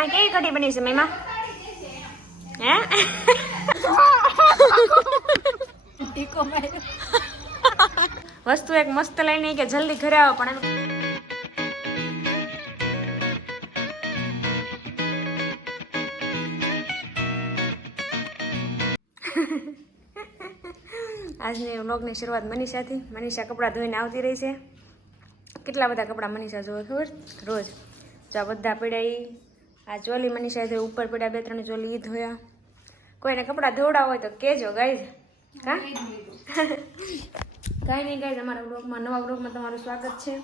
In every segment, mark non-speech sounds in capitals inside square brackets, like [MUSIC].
હા કેવી કઢી બની છે મમ્મા હે? વસ્તુ એક મસ્ત લઈને કે જલ્દી ઘરે આવો, પણ આજની વ્લોગની શરૂઆત મનીષાથી. મનીષા કપડાં ધોઈને આવતી રહી છે. કેટલા બધા કપડાં મનીષા જોવે ખબર? રોજ. જો આ બધા પડ્યા ઈ આ ચોલી મનીષા ધોઈ ઉપર પડ્યા બે ત્રણ ચોલી ઈ ધોયા. કોઈને કપડાં ધોવડા હોય તો કેજો ગાઈઝ. હા? કાંઈ નહીં ગાઈઝ અમારા બ્લોગમાં નવા બ્લોગમાં તમારું સ્વાગત છે.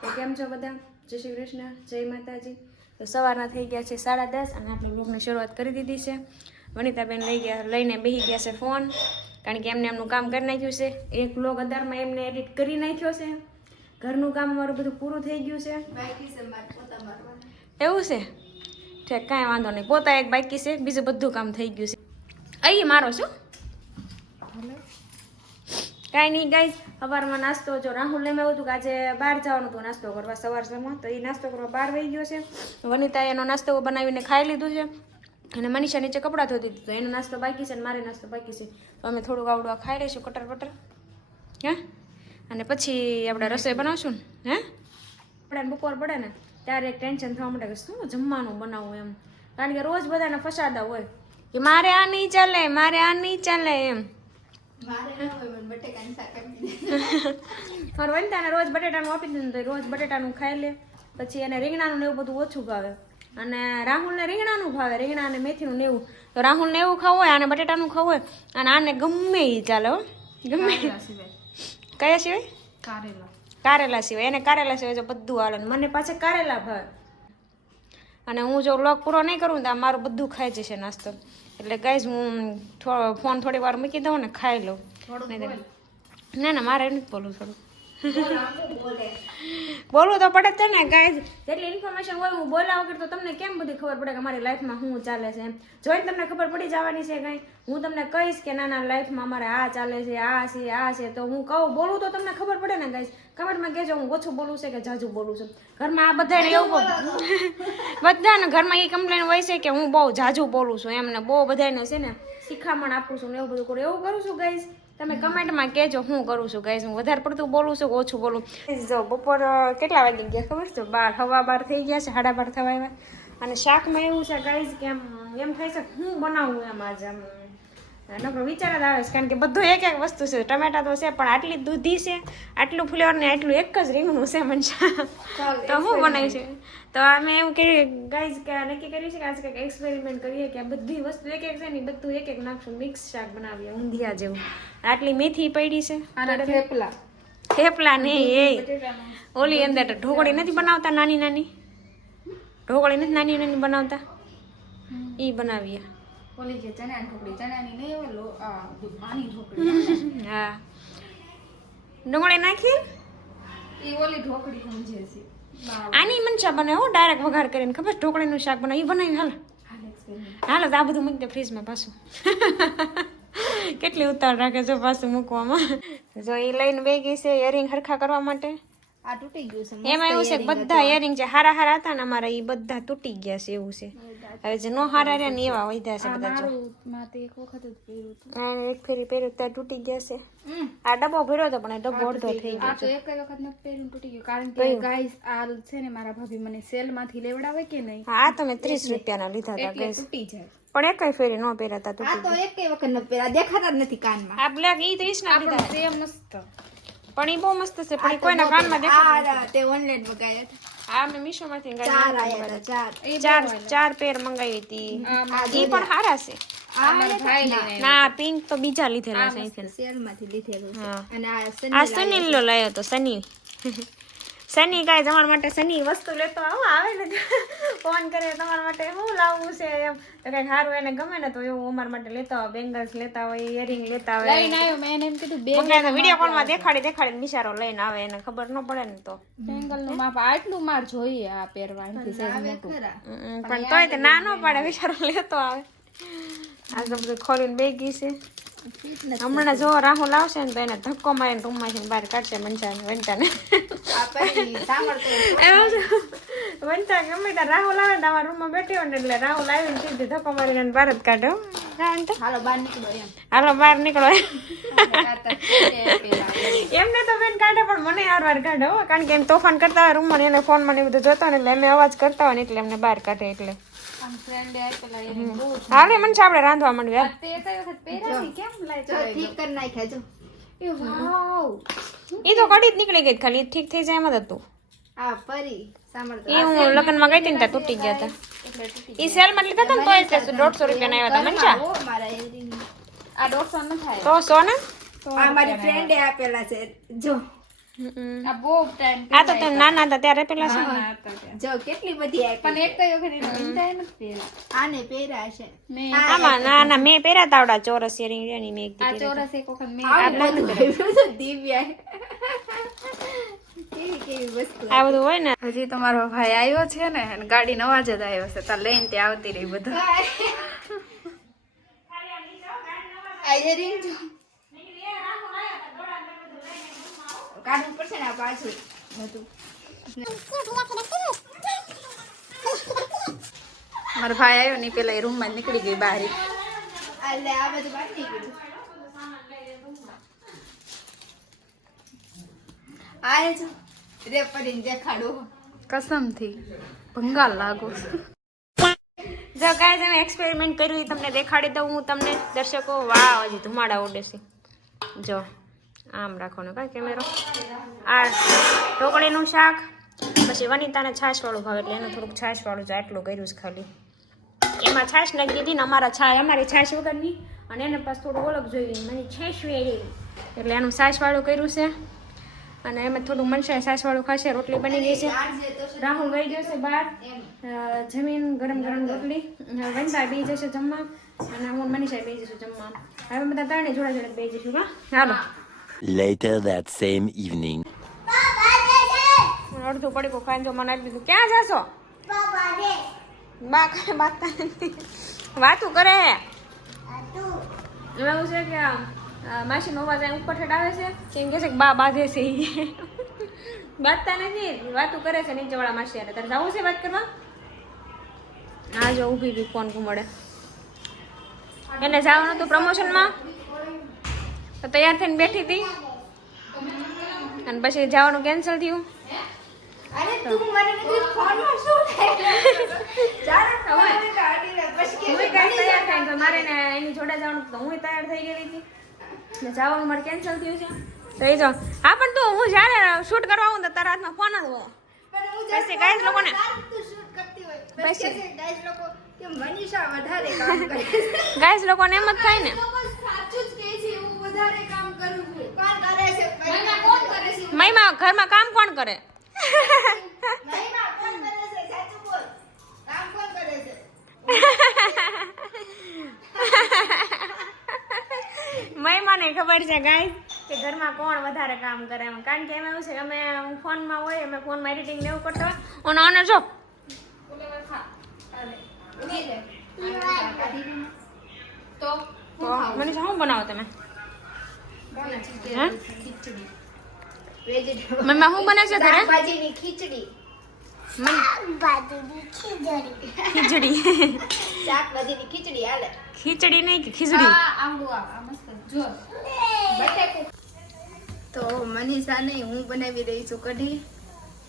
તો કેમ છો બધા? જય શ્રી કૃષ્ણ જય માતાજી. તો સવારના થઈ ગયા છે સાડા દસ અને આપણે બ્લોગની શરૂઆત કરી દીધી છે. વનિતાબેન લઈ ગયા લઈને બેસી ગયા છે ફોન કારણ કે એમને એમનું કામ કરી નાખ્યું છે. એક બ્લોગ અધારમાં એમને એડિટ કરી નાખ્યો છે. ઘરનું કામ અમારું બધું પૂરું થઈ ગયું છે. એવું છે? ઠીક કાંઈ વાંધો નહીં. પોતા એક બાકી છે બીજું બધું કામ થઈ ગયું છે. અહીં મારો શું કાંઈ નહીં ગાઈઝ સવારમાં નાસ્તો જો રાહુલ એમ એવું હતું કે આજે બહાર જવાનું હતું નાસ્તો કરવા સવાર સવારમાં તો એ નાસ્તો કરવા બહાર વહી ગયો છે. વનિતાએ એનો નાસ્તો બનાવીને ખાઈ લીધું છે. અને મનીષા નીચે કપડાં ધોતી હતી. તો એનો નાસ્તો બાકી છે અને મારે નાસ્તો બાકી છે. તો અમે થોડુંક આવડું ખાઈ લઈશું કટર કટર હે? અને પછી આપણે રસોઈ બનાવશું ને? હે? આપણે બપોર પડે ને? ત્યારે એક ટેન્શન થવા માટે કે શું જમવાનું બનાવવું એમ. કારણ કે રોજ બધાને ફસાદા હોય. કે મારે આ નહીં ચાલે મારે આ નહીં ચાલે એમ. મારે ના હોય મને બટેકાની શાક આપી દે. [LAUGHS] મારે વનિતાને રોજ બટેટાનું આપી દીધું તો રોજ બટેટાનું ખાઈ લે. પછી એને રીંગણાનું ને એવું બધું ઓછું ભાવે. અને રાહુલને રીંગણાનું ભાવે રીંગણા અને મેથીનું ને એવું. તો રાહુલને એવું ખાવું હોય અને બટેટાનું ખાવું હોય અને આને ગમે એ ચાલે હો. ગમે. કયા સિવાય? કારેલા. કારેલા સિવાય એને કારેલા સિવાય જો બધું હાલે મને પાછા કારેલા ભાવે. અને હું જો લોક પૂરો નહીં કરું ને તો આ મારું બધું ખાઈ જશે નાસ્તો. એટલે ગાઈઝ હું ફોન થોડી વાર મૂકી દઉં ને ખાઈ લઉં. ના ના મારે નથી બોલવું થોડું. બોલવું તો પડે છે ને ગાઈઝ જેટલી ઇન્ફોર્મેશન હોય હું બોલાવ વગર તો તમને કેમ બધી ખબર પડે કે મારી લાઈફમાં શું ચાલે છે એમ? જોઈને તમને ખબર પડી જવાની છે કંઈ હું તમને કહીશ કે ના ના લાઈફમાં અમારે આ ચાલે છે આ છે આ છે તો હું કહું બોલું તો તમને ખબર પડે ને ગાઈઝ કમેન્ટમાં કહેજો, હું ઓછું બોલું છે કે જાજુ બોલું છું. ઘરમાં આ બધાને એવું બધાને ઘરમાં એ કમ્પ્લેન હોય છે કે હું બહુ જાજુ બોલું છું. એમને બહુ બધાને છે ને શિખામણ આપું છું ને એવું બધું કરું. એવું કરું છું ગાઈઝ તમે કમેન્ટમાં કહેજો હું કરું છું ગાઈઝ હું વધારે પડતું બોલું છું ઓછું બોલું. જો બપોર કેટલા વાગી ગયા ખબર છે? બાર, હવા બાર થઈ ગયા છે, સાડા બાર થવા આવ્યા. અને શાકમાં એવું છે ગાઈઝ કે એમ એમ થાય છે હું બનાવું એમ આજે નકરો વિચાર જ આવે છે કારણ કે બધું એક એક વસ્તુ છે. ટમેટા તો છે પણ આટલી દૂધી છે આટલું ફ્લેવર ને આટલું એક જ રીંગણું છે મનસા તો હું બનાવી છે? તો અમે એવું કર્યું ગાઈઝ કે નક્કી કર્યું છે કે આજે કંઈક એક્સપેરિમેન્ટ કરીએ કે આ બધી વસ્તુ એક એક છે ને બધું એક એક નાખશું મિક્સ શાક બનાવીએ ઊંધિયા જેવું. આટલી મેથી પડી છે. થેપલા. થેપલા નહીં એ. ઓલી અંદર ઢોકળી નથી બનાવતા નાની નાની ઢોકળી નથી નાની નાની બનાવતા એ બનાવીએ. ઓલી જે ચણાની ઢોકળી ચણાની નહીં હોય લો આ આની ઢોકળી. [LAUGHS] હા. ડુંગળી નાખી? એ ઓલી ઢોકળી સમજે છે. આની મનસા બને હો ડાયરેક્ટ વઘાર કરીને. ખબર ઢોકળીનું શાક બનાવી બનાવ્યું હાલ. હાલ આ બધું મૂકી દે ફ્રીજમાં પાછું. [LAUGHS] કેટલી ઉતાર રાખે છે પાછું મૂકવામાં. જો એ લઈને બે ગઈ છે ઇયરિંગ હરખા કરવા માટે. આ તૂટી ગયું છે એમાં એવું છે કે બધા ઇયરિંગ છે હારા હારા હતા ને અમારા એ બધા તૂટી ગયા છે એવું છે. હવે જે નો હારા રહ્યા ને એવા વધ્યા છે બધા તો એક વખત જ પહેર્યું હતું. એક ફેરી પહેર્યું ત્યાં તૂટી ગયા છે. આ ડબ્બો ભર્યો હતો પણ એ ડબ્બો અડધો થઈ ગયો. તો એક વખત નથી પહેર્યું તૂટી ગયું. કારણ કે ગાઈસ આ છે ને મારા ભાભી મને સેલમાંથી લેવડાવે કે નહીં? હા આ તમે ત્રીસ રૂપિયાના લીધા હતા એટલે તૂટી જાય. પણ એક ફેરી નો પહેરાતા તૂટી આ તો એક વખત ન પહેરા દેખાતા જ નથી કાનમાં. આ બ્લેક ઈ ત્રીસ ના સેમ મસ્ત. પણ એ બહુ મસ્ત છે. પણ કોઈના કાનમાં દેખાય આ તે ઓનલાઈન મંગાયા હતા. હા મેં મીશો માંથી ચાર આયા હતા ચાર. ચાર ચાર પેર મંગાવી હતી. એ પણ સારા છે. ના. પિંક તો બીજા લીધેલા છે અહીંથી. સેલમાંથી લીધેલું છે. અને આ સની આ સની લો લાયો તો સની સની કાંઈ તમારા માટે શનિ વસ્તુ લેતો આવો આવે ને ફોન કરે તમારા માટે શું લાવવું છે એમ. તો કઈ સારું એને ગમે ને તો એવું અમારા માટે લેતા હોય બેંગલ્સ લેતા હોય ઇયરિંગ લેતા હોય લઈને આવ્યો મેં એને એમ કીધું બે વીડિયો કોલમાં દેખાડી દેખાડીને બિચારો લઈને આવે એને ખબર ન પડે ને તો. બેંગલનું માપ આટલું માર જોઈએ આ પહેરવા એનાથી સાઈઝ મોટું પણ તોય તે ના ન પાડે બિચારો લેતો આવે. આ તો બધું ખોલીને બે ગઈ છે. હમણાં જો રાહુલ આવશે ને તો એને ધક્કો મારીને રૂમમાંથી બહાર કાઢશે એમાં તો વંચા ગમે ત્યાં રાહુલ આવે ને તમારા રૂમમાં બેઠી હોય ને એટલે રાહુલ આવીને સીધી ધક્કો મારીને બહાર જ કાઢ્યો હાલો બહાર નીકળો એમ. હાલો બહાર નીકળો. એમને તો બેન કાઢે પણ મને હાર વાર કાઢે કારણ કે એમ તોફાન કરતા હોય રૂમમાં ને એને ફોનમાં ને એ બધું જોતો હોય ને એટલે અમે અવાજ કરતા હોય ને એટલે એમને બહાર કાઢે એટલે. એ. હાલે મને છે આપણે રાંધવા માંડ્યા તે તો એ કેમ લાય હતી, ઠીક કરી ચડાઈ જો. એ વાવ. એ તો કડી જ નીકળી ગઈ ખાલી ઠીક થઈ જાય એમ જ હતું. આ પરી એ હું લગ્નમાં ગઈ હતી ને ત્યાં તૂટી ગયા હતા. એ સેલમાં લીધા હતા ને તો તે દોઢસો રૂપિયા આવ્યા હતા મનસા આ દોઢસો ન થાય. તો સો ને આ મારી ફ્રેન્ડે આપેલા છે. જો. આ બહુ ટાઈમ આ તો તમે નાના હતા ત્યારે પેલા છે જો કેટલી બધી આપી પણ એક કઈ વખત એને નથી પહેર્યા આને પહેર્યા છે મેં આમાં ના ના મેં પહેર્યા હતા ચોરસ ઇયરિંગની મેં એક આ ચોરસ એક વખત મેં આ બધું દિવ્યા કેવી કેવી વસ્તુ આ બધું હોય ને? હજી તમારો ભાઈ આવ્યો છે ને ગાડી નવાજ જ આવ્યો છે. તાર લઈને તે આવતી રહી બધું. કાઢવું પડશે ને આ પાછું બધું. મારો ભાઈ આવ્યો ને પેલા એ રૂમમાં નીકળી ગઈ બહાર. એટલે આ બધું બહાર નીકળ્યું આય જો રે પડીને દેખાડો. કસમથી. ભંગાલ લાગો. જો ગાઈઝ અમે એક્સપેરિમેન્ટ કર્યું તમને દેખાડી દઉં હું તમને. દર્શકો વાહ હજી ધુમાડા ઉડે છે. જો. આમ રાખવાનો. કાંઈ કેમેરો? આ ઢોકળીનું શાક, પછી વનિતાને છાશવાળું ભાવે એટલે એનું થોડુંક છાશવાળું છે આટલું કર્યું છે ખાલી. એમાં છાશ નાખી દીધી ને અમારા છાશ અમારી છાશ વગરની અને એને પાછું થોડું ઓળખ જોઈએ મને છાશ વેરી એટલે એનું છાશવાળું કર્યું છે અને એમાં થોડું મનશે છાશવાળું ખાશે, રોટલી બની ગઈ છે. રાહુલ ગઈ ગયો છે બહાર જમીન ગરમ ગરમ રોટલી વનતા બી જશે જમવા અને હું ને મનીષા બે જશું જમવા. હવે બધા ત્રણે જોડા જોડે બે જશું હા? ચાલો Later that same evening. અડધું પડી ખાઈને જો મને આપી દીધું. ક્યાં જશો? બા કરે બાતા વાતું કરે. એવું છે કે માસી નો અવાજ ઉપર ઠેઠ આવે છે? કેમ કે છે કે બા બાંધે છે બાજતા નથી? વાતું કરે છે નીચેવાળા માસી. તારે જવું છે વાત કરવા? હા જો ઊભી બી ફોન ઘુમડે. એને જવાનું હતું પ્રમોશનમાં તો તૈયાર થઈને બેઠી હતી અને પછી જવાનું કેન્સલ થયું? મારે એની જોડે જવાનું તો હું તૈયાર થઈ ગયેલી હતી જવાનું મારે કેન્સલ થયું છે. તો એ જો હા પણ તું હું જ્યારે શૂટ કરવા આવું તો તારા હાથમાં ફોન જ હોય. પછી લોકોને પછી? લોકો મનીષા વધારે કામ કરે ગાઈસ લોકોને એમ જ થાય ને. લોકો સાચું જ કહે છે હું વધારે કામ કરું છું. કોણ કરે છે? મહિમા કોણ કરે છે? મહિમા ઘરમાં કામ કોણ કરે? મહિમા કોણ કરે છે? સાચું બોલ. કામ કોણ કરે છે? મહિમાને ખબર છે ગાઈસ કે ઘરમાં કોણ વધારે કામ કરે એમ. કારણ કે એમાં એવું છે કે અમે ફોનમાં હોય અમે ફોનમાં એડિટિંગ ને એવું કરતા હોય. અને આને જો. તો તો મને શું બનાવો તમે? ખીચડી. મમ્મા શું બને છે ઘરે? શાકભાજીની ખીચડી. ખીચડી. હાલે. ખીચડી નહીં ખીચડી? તો મનીષા નહીં હું બનાવી રહી છું કઢી.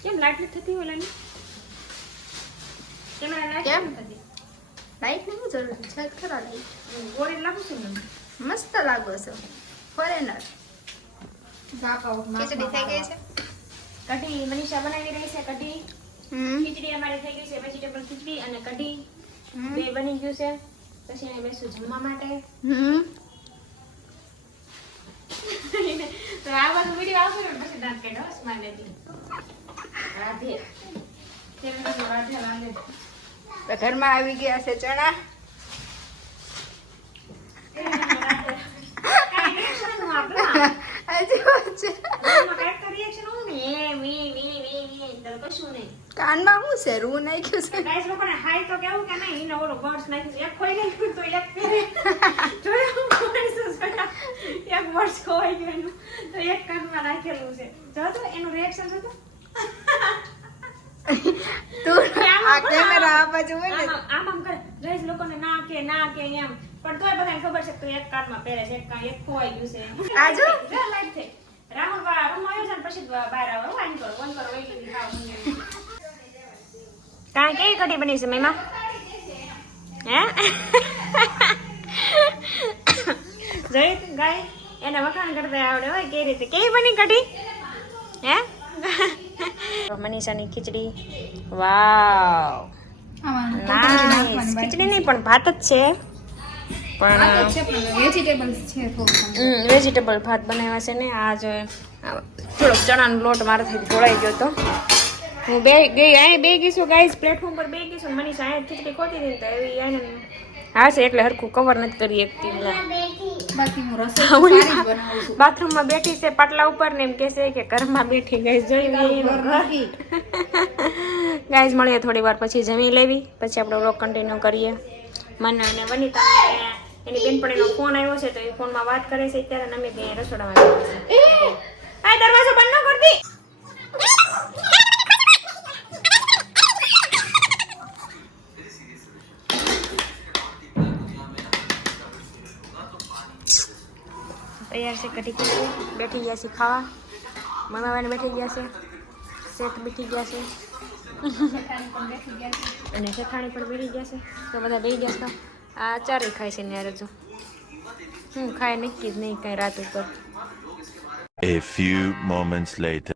કેમ લાટલી થતી હોય લાની કેમેરા કેમ? લાઈટ નહીં જરૂર છે? ખરા લાઈટ ગોળી લાગુ છે ને? મસ્ત લાગો છો ફોરેનર ખીચડી થઈ ગઈ છે? કઢી મનીષા બનાવી રહી છે કઢી. ખીચડી અમારે થઈ ગઈ છે વેજીટેબલ ખીચડી અને કઢી. બે બની ગયું છે. પછી અહીં બેસું જમવા માટે. તો આ બધું વીડિયો આવશે ને પછી દાંત કાઢો સ્માઈલ રાધે. રાધે રાધે. ઘરમાં આવી ગયા છે ચણા. કાનમાં શું છે રૂ નાખ્યું છે Guys લોકોને હાય તો કેવું કે નહીં, એને ઓલો birds નાખ્યું. એક ખોઈ નાખ્યું તો એક. જોયું? એક birds ખોવાઈ ગયું તો એક કાનમાં નાખેલું છે. જો તો એનું reaction જો તો. આમ આ આમ. કેમેરા આ બાજુ હોય ને? આમ આમ આમ કરે. ગાઈસ લોકોને ના કે ના કે એમ. પણ તોય બધાને ખબર છે તું એક કાનમાં પહેરે છે એક એક ખોવાઈ ગયું છે. આ જો. જો લાઈટ થઈ. રાહુલ બા રૂમ આવ્યો છે પછી બહાર આવે. હો, કરો ફોન કરો વઈ ગઈ ખાવ કાં કેવી કઢી બની છે મમ્મા હે? જોઈ ગાય એને વખાણ કરતા આવડે હોય કે રીતે? કેવી બની કઢી? હે? મનીષાની ખીચડી. વાવ. ખીચડી નહીં પણ ભાત જ છે. પણ વેજીટેબલ ભાત બનાવ્યા છે ને. આ જો આ થોડોક ચણાનો લોટ મારાથી ઢોળાઈ ગયો તો હું બે ગઈ અહીં બે ગીશું ગાઈસ પ્લેટફોર્મ પર બે ગીશું મનીષા અહીંયા ખીચડી ખોટી દીધી તો એવી હા છે એટલે હરખું કવર નથી કરી એકતી છું. બાથરૂમમાં બેઠી છે પાટલા ઉપર ને એમ કહેશે કે ઘરમાં બેઠી ગાઈસ જોઈ ગાઈઝ [LAUGHS] મળીએ થોડી વાર પછી જમી લેવી પછી આપણે વ્લોગ કન્ટિન્યુ કરીએ. મને અને વનિતા એની બેનપણીનો ફોન આવ્યો છે તો એ ફોનમાં વાત કરે છે ત્યારે ત્યાં રસોડામાં. આ દરવાજો બંધ ન કરતી તૈયાર છે કઢી ખીચડી બેઠી ગયા છે ખાવા. મમ્માને બેઠી ગયા છે. શેઠ બેઠી ગયા છે. અને શેઠાણી પણ બેઠી ગયા છે. તો બધા બેસી ગયા છે. આ ચારે ખાય છે ને રજો. હું ખાય નક્કી જ નહીં કાંઈ રાત ઉપર. A few moments later.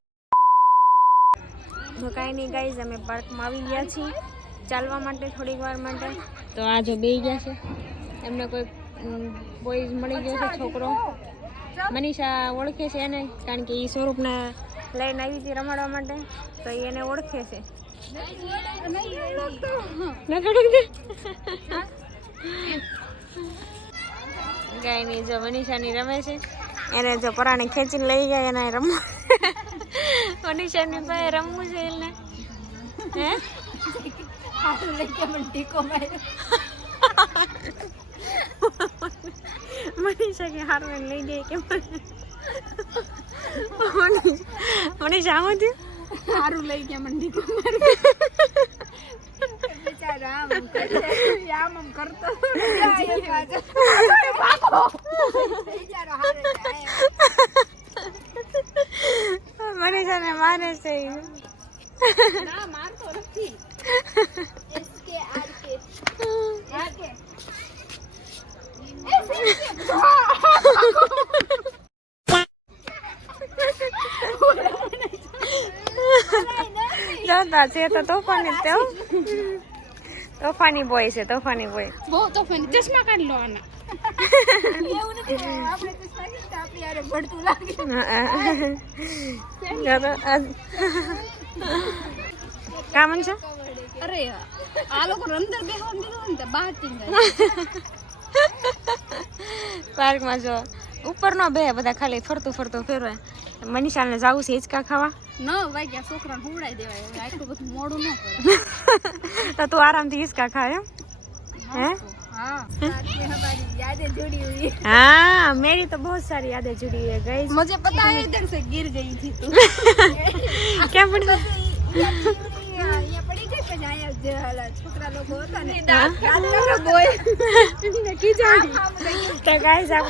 તો કાંઈ નહીં ગાઈઝ અમે પાર્કમાં આવી ગયા છીએ ચાલવા માટે થોડીક વાર માટે. તો આ જો બેસી ગયા છે. એમને કોઈ બોઈઝ મળી ગયો છે છોકરો. મનીષા ઓળખે છે એને કારણ કે એ સ્વરૂપને લઈને આવી હતી રમાડવા માટે તો એને ઓળખે છે. ગાયની જો મનીષાની રમે છે. એને જો પરાણે ખેંચીને લઈ ગયા એને રમવા. મનીષાની પાસે રમવું છે એને હે? ટીકો માર્યો. [LAUGHS] મનીષા કે હારું એને લઈ જાય કે મનીષા આવું થયું સારું લઈ ગયા મને માર્યો બિચારો આમ આમ કરે. આમ આમ કરતો હારે. મનીષાને મારે છે ના મારતો નથી. જોતા છે તો તોફાની તે. તોફાની બોય છે તોફાની બોય બહુ તો ચશ્મા કાઢ લો આના. એવું નથી આપણે તો સારી રીતે આપણી હારે ભળતું લાગે. કામન છે? અરે આ લોકો અંદર બેહવા દીધું ને બહાર પાર્કમાં જો ઉપર નો બે બધા ખાલી ફરતું ફરતું ફેરવે મનીષાને જાવું છે હિંચકા ખાવા ન વાગ્યા છોકરાને હુવડાઈ દેવાય હવે આટલું બધું મોડું ન કરે તો તું આરામથી હિંચકા ખા એમ હે हाँ हमारी यादें जुड़ी हुई हाँ मेरी तो बहुत सारी यादें जुड़ी है गई मुझे पता है इधर से गिर गई थी तू क्या पड़ी ये पड़ी જે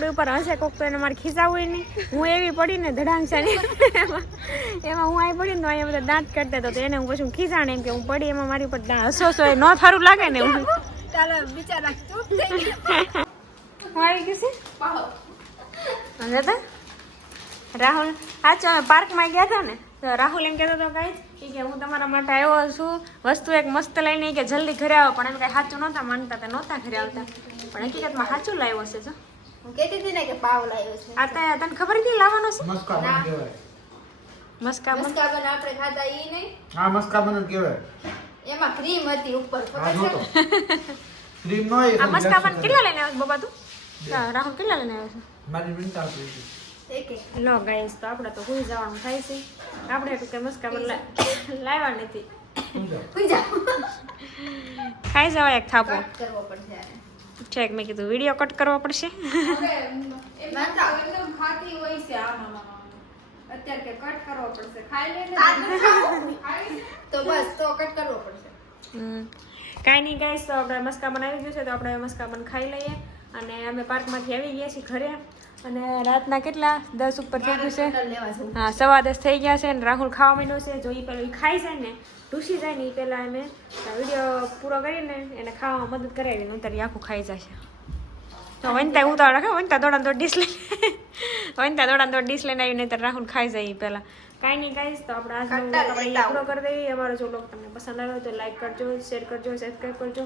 ઉપર હશે કોક તો એને મારે ખીજાવું નહીં. હું એવી પડી ને એમાં હું આવી પડી અહીંયા બધા દાંત કરતા તો એને હું પછી ખીજાણ એમ કે હું પડી એમાં મારી ઉપર હસો હસો ન સારું લાગે ને હું બિચારા હું આવી ગયું છે? પાહો રાહુલ હા પાર્કમાં ગયા હતા ને? રાહુલ એમ કહેતો હતો કાંઈ કે હું તમારા માટે આવ્યો છું. વસ્તુ એક મસ્ત લઈને કે જલ્દી ઘરે આવો. પણ એમ કાંઈ સાચું નહોતા માનતા તે નહોતા ઘરે આવતા. પણ હકીકતમાં સાચું લાવ્યો છે જો. હું કહેતી હતી ને કે પાવ લાવ્યો છે. આ તે તને ખબર હતી લાવવાનો છે? મસ્કાબન કહેવાય. મસ્કા બન? મસ્કાબન આપણે ખાતા ઈ નહીં. હા મસ્કાબન જ કહેવાય. એમાં ક્રીમ હતી ઉપર છે? ક્રીમ નો આ મસ્કા બન કેટલા લઈને આવ્યો છે બાબા તું? રાહુલ કેટલા લઈને આવ્યો મારી મિનતા આપી લો ગાઈસ તો આપણે તો હુઈ જવાનું થાય છે. આપણે એટલું કે મસ્કા બન લાવ્યા નથી. ખાઈ જવા એક થાપો. કરવો પડશે. ઠેક મેં કીધું વીડિયો કટ કરવો પડશે. ખાતી હોય છે આમ. અત્યારે કે કટ કરવો પડશે. ખાઈ લે તો. બસ તો કટ કરવો પડશે. કાંઈ નહીં ગાઈસ તો આપણે મસ્કાબન આવી ગયું છે તો આપણે મસ્કામન ખાઈ લઈએ. અને અમે પાર્કમાંથી આવી ગયા છીએ ઘરે. અને રાતના કેટલા? દસ ઉપર થઈ ગયું છે? હા સવા દસ થઈ ગયા છે અને રાહુલ ખાવા માંડ્યો છે. જો એ પેલો ખાઈ જાય ને ડૂસી જાય ને એ પહેલાં અમે વીડિયો પૂરો કરીને એને ખાવામાં મદદ કરાવી નહીતર આખું ખાઈ જશે. તો વનતા ઉતાવળ રાખે વનતા દોડા દોડ ડીશ લઈને વનતા દોડા દોડ ડીશ લઈને આવી નહીતર રાહુલ ખાઈ જાય એ પહેલાં કાંઈ નહીં ગાઈસ તો આપણે આજનો આપણે પૂરો કરી દઈએ. અમારો જો vlog તમને પસંદ આવ્યો તો લાઈક કરજો શેર કરજો સબસ્ક્રાઈબ કરજો.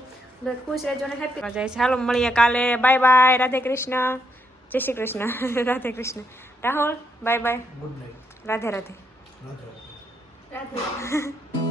ખુશ રહેજો ને હેપી જાય હાલો મળીએ કાલે. Bye bye Radhe Krishna. જય Shri Krishna. [LAUGHS] Radhe Krishna. Rahul bye bye good night Radhe Radhe. Radhe Radhe. [LAUGHS]